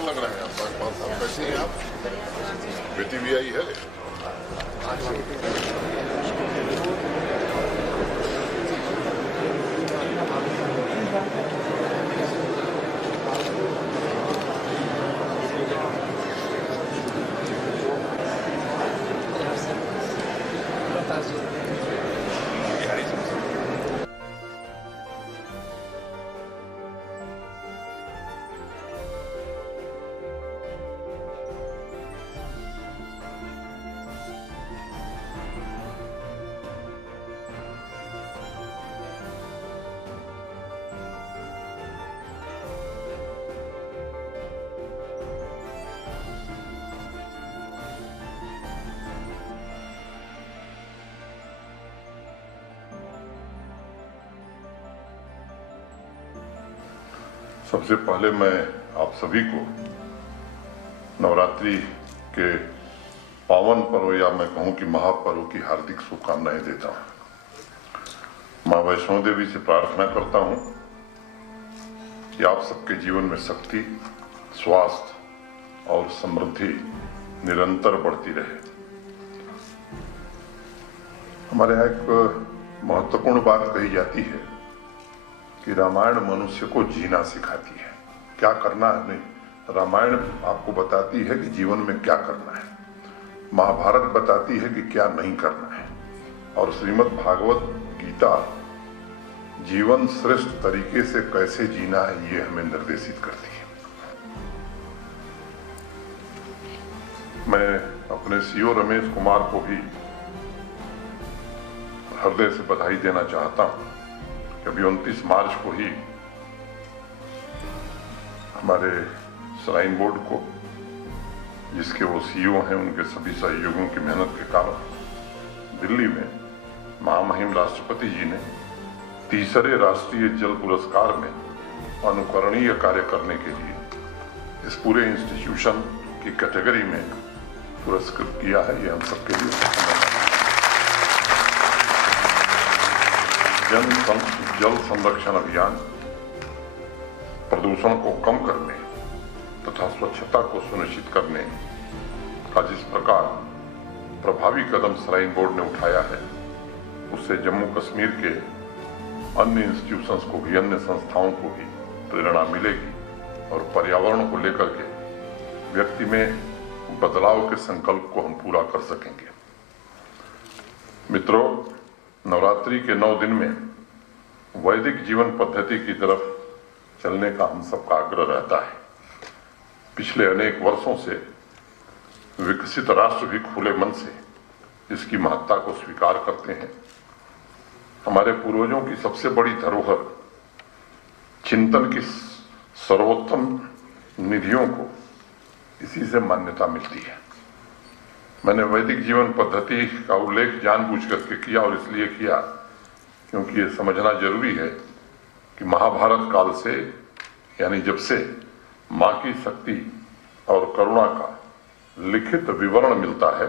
में लग रहे हैं आप? 5 साल कैसे हैं आप? बेटी भी आई है? सबसे पहले मैं आप सभी को नवरात्रि के पावन पर्व या मैं कहूं कि महापर्व की हार्दिक शुभकामनाएं देता हूं। मां वैष्णो देवी से प्रार्थना करता हूं कि आप सबके जीवन में शक्ति, स्वास्थ्य और समृद्धि निरंतर बढ़ती रहे। हमारे यहाँ एक महत्वपूर्ण बात कही जाती है कि रामायण मनुष्य को जीना सिखाती है, क्या करना है नहीं। रामायण आपको बताती है कि जीवन में क्या करना है, महाभारत बताती है कि क्या नहीं करना है, और श्रीमद् भागवत गीता जीवन श्रेष्ठ तरीके से कैसे जीना है ये हमें निर्देशित करती है। मैं अपने सीओ रमेश कुमार को भी हृदय से बधाई देना चाहता हूं। अभी 29 मार्च को ही हमारे श्राइन बोर्ड को, जिसके वो सीईओ हैं, उनके सभी सहयोगियों की मेहनत के कारण दिल्ली में महामहिम राष्ट्रपति जी ने तीसरे राष्ट्रीय जल पुरस्कार में अनुकरणीय कार्य करने के लिए इस पूरे इंस्टीट्यूशन की कैटेगरी में पुरस्कृत किया है। ये हम सबके लिए जल संरक्षण अभियान प्रदूषण को कम करने तथा स्वच्छता को सुनिश्चित करने का जिस प्रकार प्रभावी कदम श्राइन बोर्ड ने उठाया है, उससे जम्मू कश्मीर के अन्य इंस्टीट्यूशंस को भी, अन्य संस्थाओं को भी प्रेरणा मिलेगी और पर्यावरण को लेकर के व्यक्ति में बदलाव के संकल्प को हम पूरा कर सकेंगे। मित्रों, नवरात्रि के 9 दिन में वैदिक जीवन पद्धति की तरफ चलने का हम सबका आग्रह रहता है। पिछले अनेक वर्षों से विकसित राष्ट्र भी खुले मन से इसकी महत्ता को स्वीकार करते हैं। हमारे पूर्वजों की सबसे बड़ी धरोहर चिंतन की सर्वोत्तम निधियों को इसी से मान्यता मिलती है। मैंने वैदिक जीवन पद्धति का उल्लेख जानबूझ करके किया, और इसलिए किया क्योंकि ये समझना जरूरी है कि महाभारत काल से, यानी जब से मां की शक्ति और करुणा का लिखित विवरण मिलता है,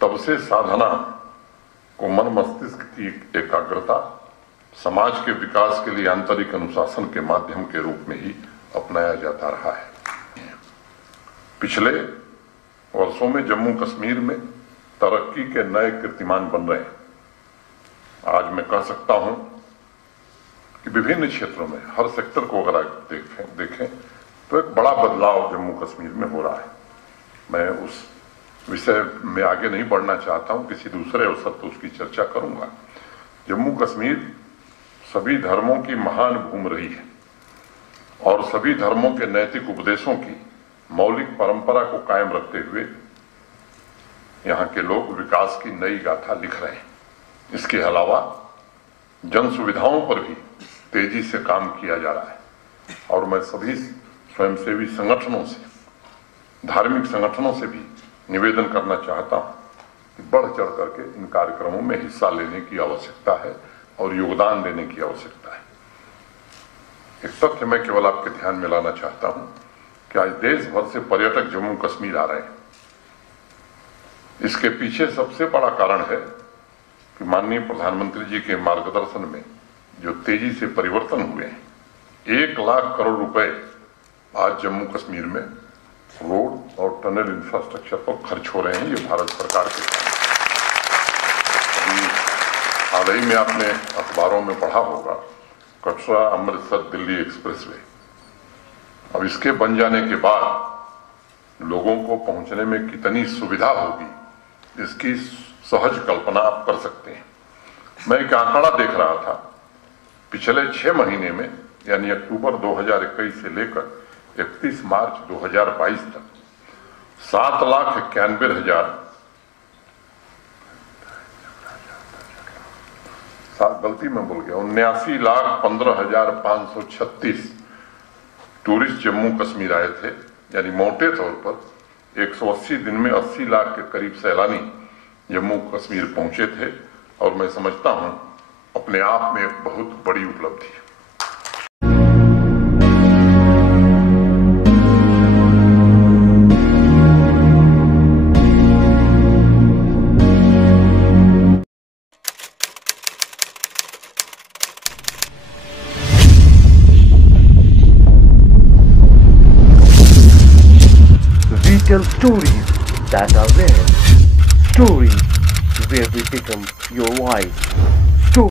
तब से साधना को मन मस्तिष्क की एकाग्रता, समाज के विकास के लिए आंतरिक अनुशासन के माध्यम के रूप में ही अपनाया जाता रहा है। पिछले वर्षों में जम्मू कश्मीर में तरक्की के नए कीर्तिमान बन रहे हैं। आज मैं कह सकता हूं कि विभिन्न क्षेत्रों में, हर सेक्टर को अगर आप देखें तो एक बड़ा बदलाव जम्मू कश्मीर में हो रहा है। मैं उस विषय में आगे नहीं बढ़ना चाहता हूं, किसी दूसरे अवसर पर उसकी चर्चा करूंगा। जम्मू कश्मीर सभी धर्मों की महान भूमि रही है और सभी धर्मों के नैतिक उपदेशों की मौलिक परंपरा को कायम रखते हुए यहाँ के लोग विकास की नई गाथा लिख रहे हैं। इसके अलावा जन सुविधाओं पर भी तेजी से काम किया जा रहा है, और मैं सभी स्वयंसेवी संगठनों से, धार्मिक संगठनों से भी निवेदन करना चाहता हूं कि बढ़ चढ़ करके इन कार्यक्रमों में हिस्सा लेने की आवश्यकता है और योगदान देने की आवश्यकता है। एक तथ्य मैं केवल आपके ध्यान में लाना चाहता हूं कि आज देश भर से पर्यटक जम्मू कश्मीर आ रहे हैं। इसके पीछे सबसे बड़ा कारण है कि माननीय प्रधानमंत्री जी के मार्गदर्शन में जो तेजी से परिवर्तन हुए हैं, 1 लाख करोड़ रुपए आज जम्मू कश्मीर में रोड और टनल इंफ्रास्ट्रक्चर पर खर्च हो रहे हैं, ये भारत सरकार के काम। अभी हाल ही में आपने अखबारों में पढ़ा होगा कटरा अमृतसर दिल्ली एक्सप्रेसवे। अब इसके बन जाने के बाद लोगों को पहुंचने में कितनी सुविधा होगी, इसकी सहज कल्पना आप कर सकते हैं। मैं एक आंकड़ा देख रहा था, पिछले 6 महीने में यानी अक्टूबर 2021 से लेकर 31 मार्च 2022 तक 7,91,000 गलती में बोल गया 79,15,536 टूरिस्ट जम्मू कश्मीर आए थे। यानी मोटे तौर पर 180 दिन में 80 लाख के करीब सैलानी जम्मू कश्मीर पहुंचे थे, और मैं समझता हूं अपने आप में एक बहुत बड़ी उपलब्धि है। We tell stories that are rare, stories where we become your voice.